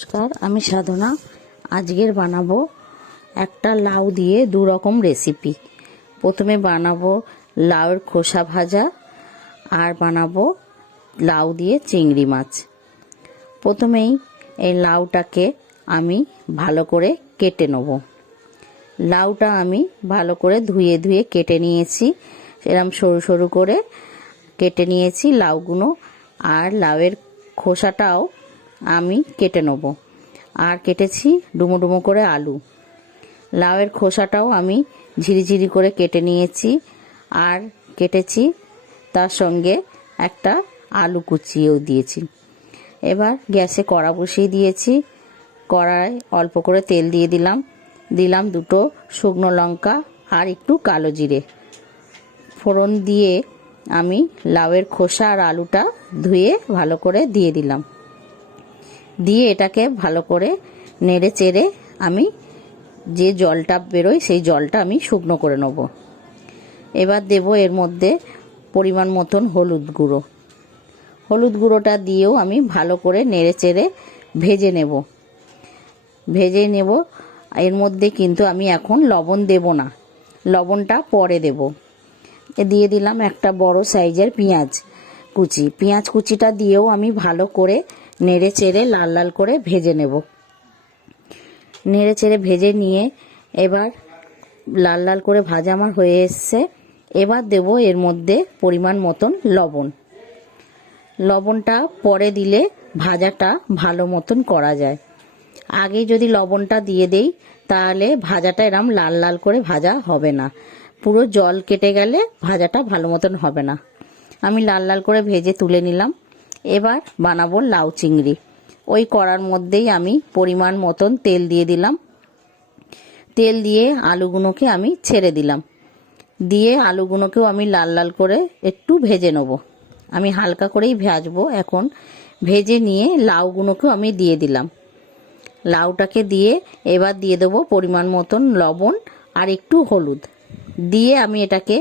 নমস্কার, আমি সাধনা। আজকের বানাবো একটা লাউ দিয়ে দু রকম রেসিপি। প্রথমে বানাবো লাউয়ের খোসা ভাজা, আর বানাবো লাউ দিয়ে চিংড়ি মাছ। প্রথমেই এই লাউটাকে আমি ভালো করে কেটে নেব। লাউটা আমি ভালো করে ধুয়ে ধুয়ে কেটে নিয়েছি, এরকম সরু সরু করে কেটে নিয়েছি লাউগুলো। আর লাউয়ের খোসাটাও আমি কেটে নেব। আর কেটেছি ডুমো ডুমো করে আলু। লাউয়ের খোসাটাও আমি ঝিরিঝিরি করে কেটে নিয়েছি, আর কেটেছি তার সঙ্গে একটা আলু কুচিয়েও দিয়েছি। এবার গ্যাসে কড়া বসিয়ে দিয়েছি। কড়ায় অল্প করে তেল দিয়ে দিলাম দুটো শুকনো লঙ্কা আর একটু কালো জিরে ফোড়ন দিয়ে আমি লাউয়ের খোসা আর আলুটা ধুয়ে ভালো করে দিয়ে দিলাম। দিয়ে এটাকে ভালো করে নেড়ে চেড়ে আমি যে জলটা বেরোয় সেই জলটা আমি শুকনো করে নেব। এবার দেব এর মধ্যে পরিমাণ মতন হলুদ গুঁড়ো। হলুদ গুঁড়োটা দিয়েও আমি ভালো করে নেড়ে চেড়ে ভেজে নেব। এর মধ্যে কিন্তু আমি এখন লবণ দেব না, লবণটা পরে দেব। দিয়ে দিলাম একটা বড় সাইজের পেঁয়াজ কুচিটা দিয়েও আমি ভালো করে নেড়ে চেড়ে লাল লাল করে ভেজে নেব। নেড়ে চেড়ে ভেজে নিয়ে এবার লাল লাল করে ভাজা আমার হয়ে এসছে। এবার দেব এর মধ্যে পরিমাণ মতন লবণটা পরে দিলে ভাজাটা ভালো মতন করা যায়। আগে যদি লবণটা দিয়ে দেই তাহলে ভাজাটা এরম লাল লাল করে ভাজা হবে না, পুরো জল কেটে গেলে ভাজাটা ভালো মতন হবে না। আমি লাল লাল করে ভেজে তুলে নিলাম। এবার বানাবো লাউ চিংড়ি। ওই কড়ার মধ্যেই আমি পরিমাণ মতন তেল দিয়ে দিলাম। তেল দিয়ে আলুগুলোকে আমি ছেড়ে দিলাম। দিয়ে আলুগুলোকেও আমি লাল লাল করে একটু ভেজে নেব। আমি হালকা করেই ভাজবো এখন। ভেজে নিয়ে লাউগুলোকেও আমি দিয়ে দিলাম। লাউটাকে দিয়ে এবার দিয়ে দেবো পরিমাণ মতন লবণ আর একটু হলুদ দিয়ে আমি এটাকে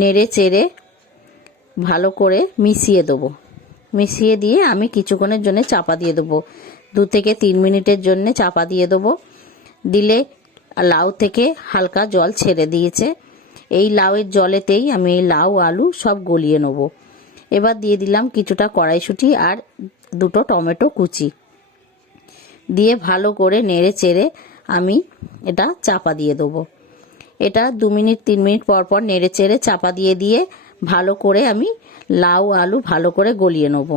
নেড়ে চেড়ে ভালো করে মিশিয়ে দিয়ে আমি কিছুক্ষণের জন্য চাপা দিয়ে দেবো। 2 থেকে 3 মিনিটের জন্য চাপা দিয়ে দেবো। দিলে লাউ থেকে হালকা জল ছেড়ে দিয়েছে। এই লাউয়ের জলেতেই আমি এই লাউ আলু সব গলিয়ে নেব। এবার দিয়ে দিলাম কিছুটা কড়াইশুঁটি আর 2টো টমেটো কুচি দিয়ে ভালো করে নেড়ে চেড়ে আমি এটা চাপা দিয়ে দেবো। এটা 2 মিনিট 3 মিনিট পর পর নেড়ে চেড়ে চাপা দিয়ে ভালো করে আমি লাউ আলু ভালো করে গলিয়ে নেব।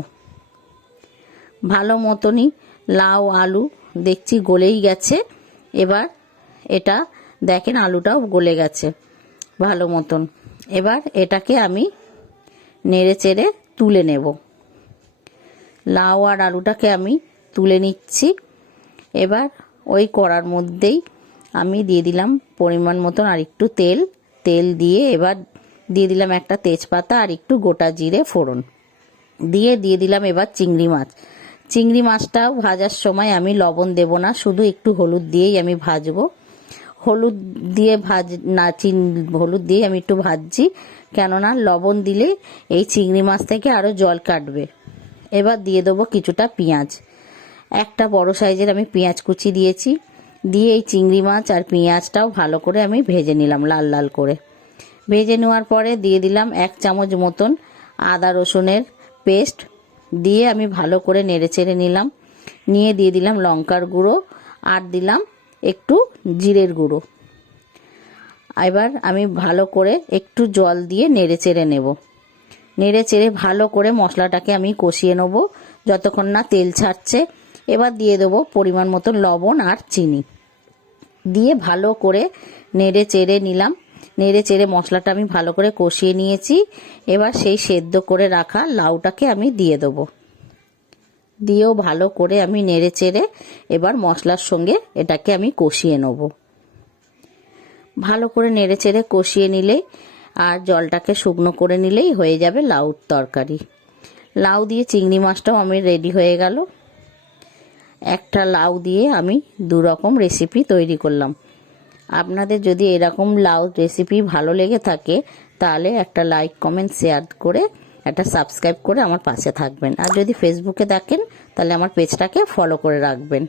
ভালো মতনই লাউ আলু দেখছি গলেই গেছে। এবার এটা দেখেন আলুটাও গলে গেছে ভালো মতন। এবার এটাকে আমি নেড়ে চেড়ে তুলে নেব। লাউ আর আলুটাকে আমি তুলে নিচ্ছি। এবার ওই কড়ার মধ্যেই আমি দিয়ে দিলাম পরিমাণ মতন আর একটু তেল দিয়ে এবার দিয়ে দিলাম একটা তেজপাতা আর একটু গোটা জিরে ফোড়ন দিয়ে দিলাম এবার চিংড়ি মাছটাও ভাজার সময় আমি লবণ দেব না, শুধু একটু হলুদ দিয়েই আমি ভাজবো। হলুদ দিয়ে আমি একটু ভাজছি, কেননা লবণ দিলে এই চিংড়ি মাছ থেকে আরো জল কাটবে। এবার দিয়ে দেবো কিছুটা পেঁয়াজ। একটা বড় সাইজের আমি পেঁয়াজ কুচি দিয়েছি। দিয়ে এই চিংড়ি মাছ আর পেঁয়াজটাও ভালো করে আমি ভেজে নিলাম লাল লাল করে। ভেজে নেওয়ার পরে দিয়ে দিলাম 1 চামচ মতন আদা রসুনের পেস্ট দিয়ে আমি ভালো করে নেড়ে চেড়ে নিলাম। নিয়ে দিয়ে দিলাম লঙ্কার গুঁড়ো আর দিলাম একটু জিরের গুঁড়ো। এবার আমি ভালো করে একটু জল দিয়ে নেড়ে চেড়ে নেব। নেড়ে চেড়ে ভালো করে মশলাটাকে আমি কষিয়ে নেব যতক্ষণ না তেল ছাড়ছে। এবার দিয়ে দেবো পরিমাণ মতন লবণ আর চিনি দিয়ে ভালো করে নেড়ে চেড়ে নিলাম। নেড়ে চেড়ে মশলাটা আমি ভালো করে কষিয়ে নিয়েছি। এবার সেই সেদ্ধ করে রাখা লাউটাকে আমি দিয়ে দেবো। দিয়েও ভালো করে আমি নেড়ে চেড়ে এবার মশলার সঙ্গে এটাকে আমি কষিয়ে নেব। ভালো করে নেড়ে চেড়ে কষিয়ে নিলেই আর জলটাকে শুকনো করে নিলেই হয়ে যাবে লাউর তরকারি। লাউ দিয়ে চিংড়ি মাছটাও আমি রেডি হয়ে গেল। একটা লাউ দিয়ে আমি 2 রকম রেসিপি তৈরি করলাম। আপনাদের যদি এরকম লাউ রেসিপি ভালো লেগে থাকে তাহলে একটা লাইক কমেন্ট শেয়ার করে একটা সাবস্ক্রাইব করে আমার পাশে থাকবেন। আর যদি ফেসবুকে দেখেন তাহলে আমার পেজটাকে ফলো করে রাখবেন।